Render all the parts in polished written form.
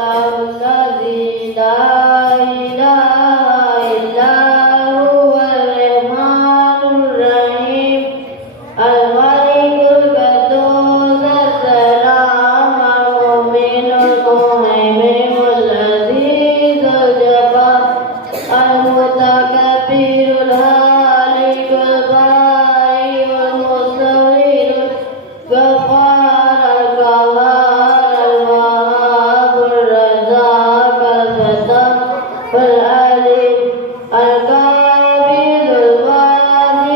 الذي لا إله إلا هو الرحمن الرحيم الملك القدوس السلام المؤمن المهيمن العزيز الجبار المتكبر الهالك البارئ المصور الغفار القهار الوهاب الرزاق الفتاح العليم القابض الباسط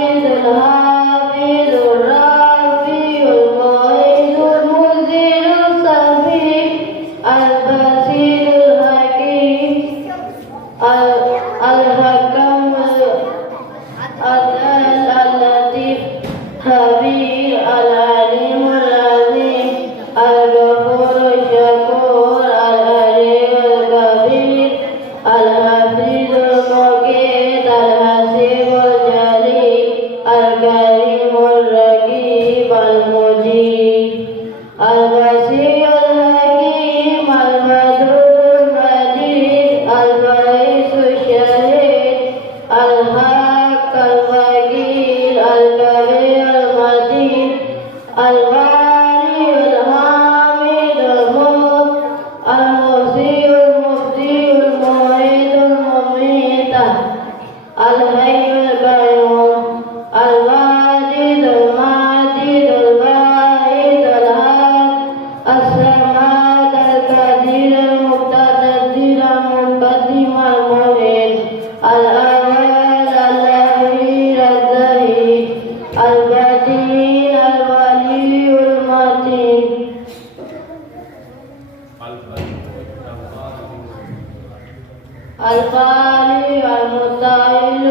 الحافظ الرافع المعيد المنزل السميع البصير الحكيم الحكم اللطيف خبير العليم العظيم الغفور الشكور العلي الكبير الحفيظ المقيت الحسيب الجليل الكريم الرقيب المجيب البصير الحكيم المدعو المجيد البعيث الشهيد الحق الوكيل الكبير المتين الغني الحامد المحصي المبدي المعيد المميت الحي القيوم الواجد الماجد الواحد الأحد الصمد القدير المقتدر المقدم المعيد الأول الأخير الزهيد البديع الولي المتين الخالق المتعال